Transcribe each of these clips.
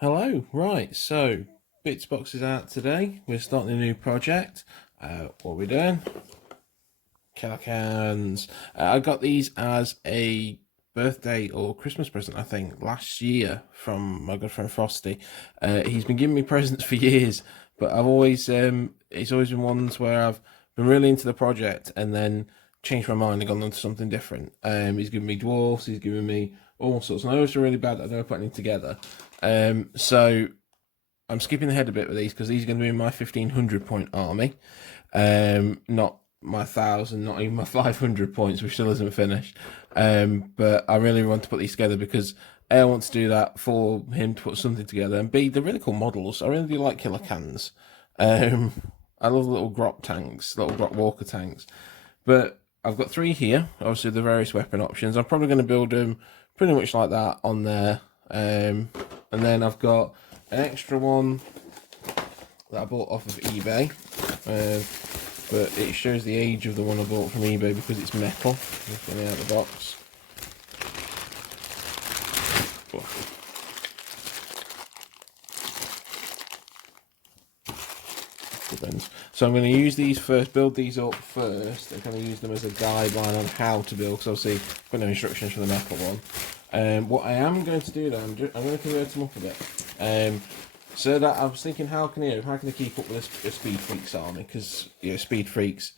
Hello, right, so Bits Box is out today. We're starting a new project. What are we doing? Killa Kanz. I got these as a birthday or Christmas present, I think, last year from my good friend Frosty. He's been giving me presents for years, but it's always been ones where I've been really into the project and then changed my mind and gone on to something different. He's given me dwarfs, he's given me all sorts, and I always feel really bad that I never put anything together. So I'm skipping ahead a bit with these because these are going to be my 1500 point army, not my 1000, not even my 500 points, which still isn't finished. But I really want to put these together because A, I want to do that for him to put something together, and B, they're really cool models. I really do like Killer Cans. Um, I love little grop tanks, little grop walker tanks. But I've got three here, obviously the various weapon options. I'm probably going to build them pretty much like that on there. And then I've got an extra one that I bought off of eBay. But it shows the age of the one I bought from eBay because it's metal. Just getting out of the box. So I'm going to use these first, build these up first, and kind of use them as a guideline on how to build, because obviously I've got no instructions for the metal one. What I am going to do though, I'm going to convert them up a bit. So that I was thinking, how can I keep up with this Speed Freaks army? Because Speed Freaks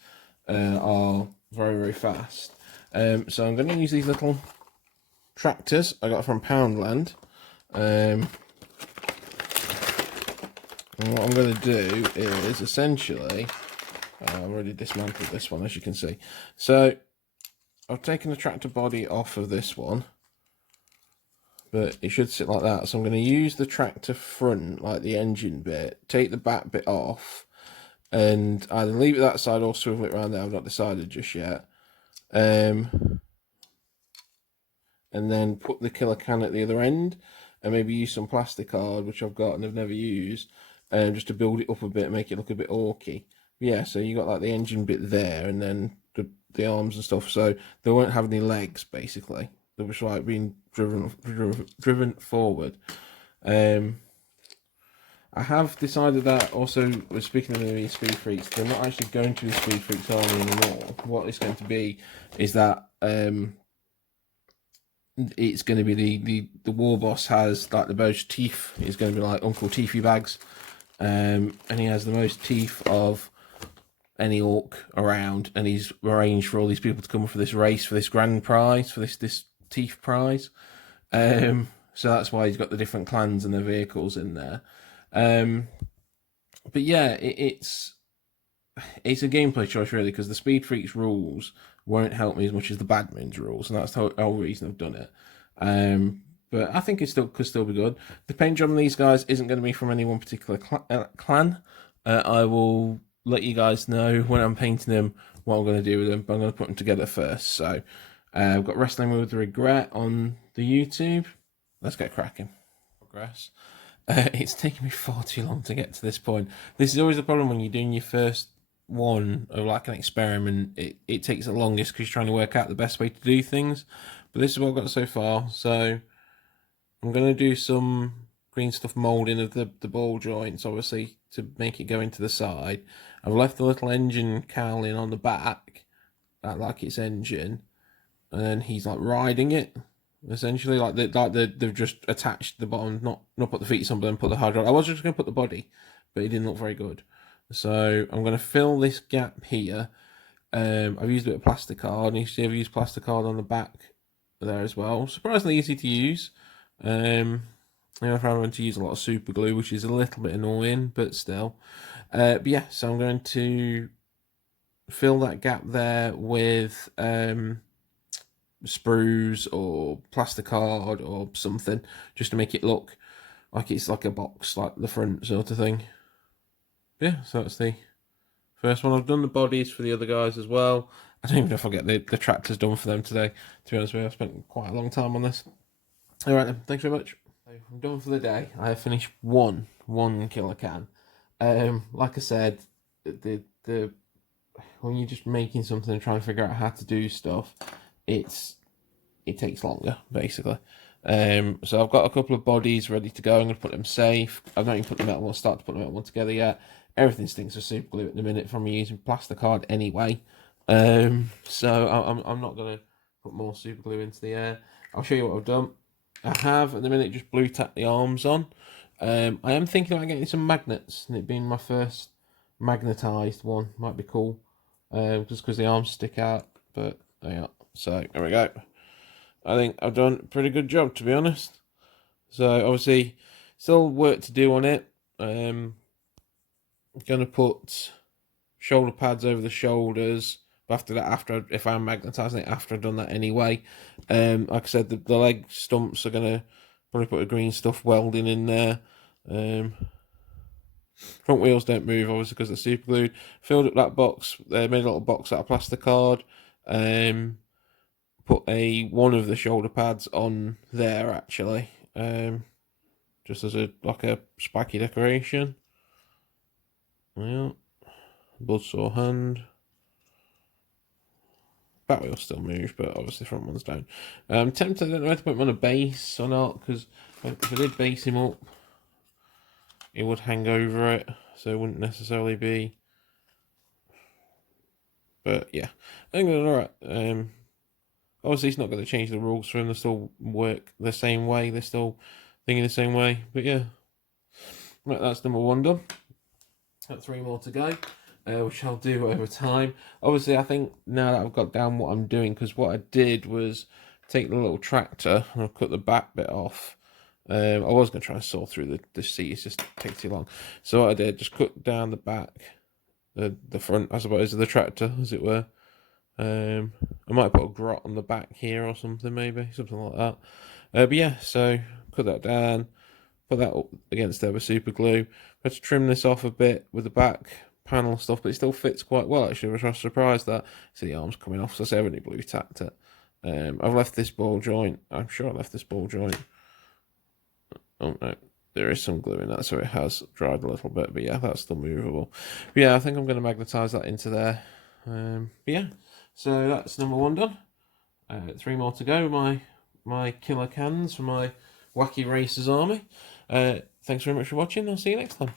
are very, very fast. So I'm going to use these little tractors I got from Poundland. And what I'm going to do is essentially, I've already dismantled this one, as you can see. So I've taken the tractor body off of this one, but it should sit like that. So I'm going to use the tractor front, like the engine bit, take the back bit off, and either leave it that side or swivel it around there. I've not decided just yet. And then put the killer can at the other end, and maybe use some plasticard, which I've got and I've never used, just to build it up a bit and make it look a bit orky. Yeah, so you got like the engine bit there, and then the arms and stuff. So they won't have any legs basically. They're just like being driven forward. I have decided that also, speaking of the Speed Freaks, they're not actually going to be Speed Freaks army anymore. What it's going to be is that it's going to be the war boss has like the most teeth. It's going to be like Uncle Teethy Bags, and he has the most teeth of any orc around, and he's arranged for all these people to come for this race, for this grand prize, for this teeth prize. So that's why he's got the different clans and their vehicles in there. But yeah, it's a gameplay choice really, because the Speed Freaks rules won't help me as much as the Badmin's rules, and that's the whole reason I've done it. But I think it could still be good. The paint job on these guys isn't going to be from any one particular clan. I will let you guys know when I'm painting them what I'm going to do with them, but I'm going to put them together first. So I've got Wrestling with Regret on the YouTube. Let's get cracking. Progress. It's taken me far too long to get to this point. This is always the problem when you're doing your first one of like an experiment. It takes the longest because you're trying to work out the best way to do things. But this is what I've got so far. So I'm going to do some green stuff moulding of the ball joints, obviously, to make it go into the side. I've left the little engine cowling on the back, like its engine, and then he's like riding it. Essentially, they've just attached the bottom, not put the feet on, but then put the hydraulic. I was just going to put the body, but it didn't look very good. So I'm going to fill this gap here. I've used a bit of plasticard, and you see I've used plasticard on the back there as well. Surprisingly easy to use. If I'm having to use a lot of super glue, which is a little bit annoying, but still. But yeah, so I'm going to fill that gap there with sprues or plasticard or something, just to make it look like it's like a box, like the front sort of thing. Yeah, so that's the first one. I've done the bodies for the other guys as well. I don't even know if I'll get the tractors done for them today, to be honest with you. I've spent quite a long time on this. Alright then, thanks very much. I'm done for the day. I have finished one killer can. Like I said, the when you're just making something and trying to figure out how to do stuff, it takes longer, basically. So I've got a couple of bodies ready to go. I'm going to put them safe. I've not even put the metal one, start to put the metal one together yet. Everything stinks of super glue at the minute from me using plasticard anyway. So I'm not going to put more super glue into the air. I'll show you what I've done. I have at the minute just blue tacked the arms on. I am thinking about getting some magnets, and it being my first magnetized one might be cool. Just because the arms stick out, but they are. So there we go. I think I've done a pretty good job, to be honest. So obviously, still work to do on it. I'm gonna put shoulder pads over the shoulders. But after that, if I'm magnetizing it, after I've done that anyway. Like I said, the leg stumps are gonna probably put a green stuff welding in there. Front wheels don't move, obviously, because they're super glued. Filled up that box. Made a little box out of plasticard. Put one of the shoulder pads on there actually, just as a spiky decoration. Yeah, buzzsaw hand. Back wheel still moves, but obviously front ones don't. I'm tempted. I don't know whether to put him on a base or not, because if I did base him up, it would hang over it, so it wouldn't necessarily be. But yeah, I think that's alright. Obviously, it's not going to change the rules for them. They still work the same way. They're still thinking the same way. But yeah, right, that's number 1 done. Got 3 more to go, which I'll do over time. Obviously, I think now that I've got down what I'm doing, because what I did was take the little tractor and I'll cut the back bit off. I was going to try and saw through the seat. It just takes too long. So what I did, just cut down the back, the front, I suppose, of the tractor, as it were. I might put a grot on the back here or something, maybe something like that. But yeah, so cut that down, put that up against there with super glue. I had to trim this off a bit with the back panel stuff, but it still fits quite well actually, which I was surprised that. See the arms coming off, so I haven't blue tacked it. I've left this ball joint. I'm sure I left this ball joint. Oh no, there is some glue in that, so it has dried a little bit, but yeah, that's still movable. But yeah, I think I'm going to magnetize that into there. But yeah. So that's number 1 done. 3 more to go. My Killa Kanz for my Wacky Racerz army. Thanks very much for watching. I'll see you next time.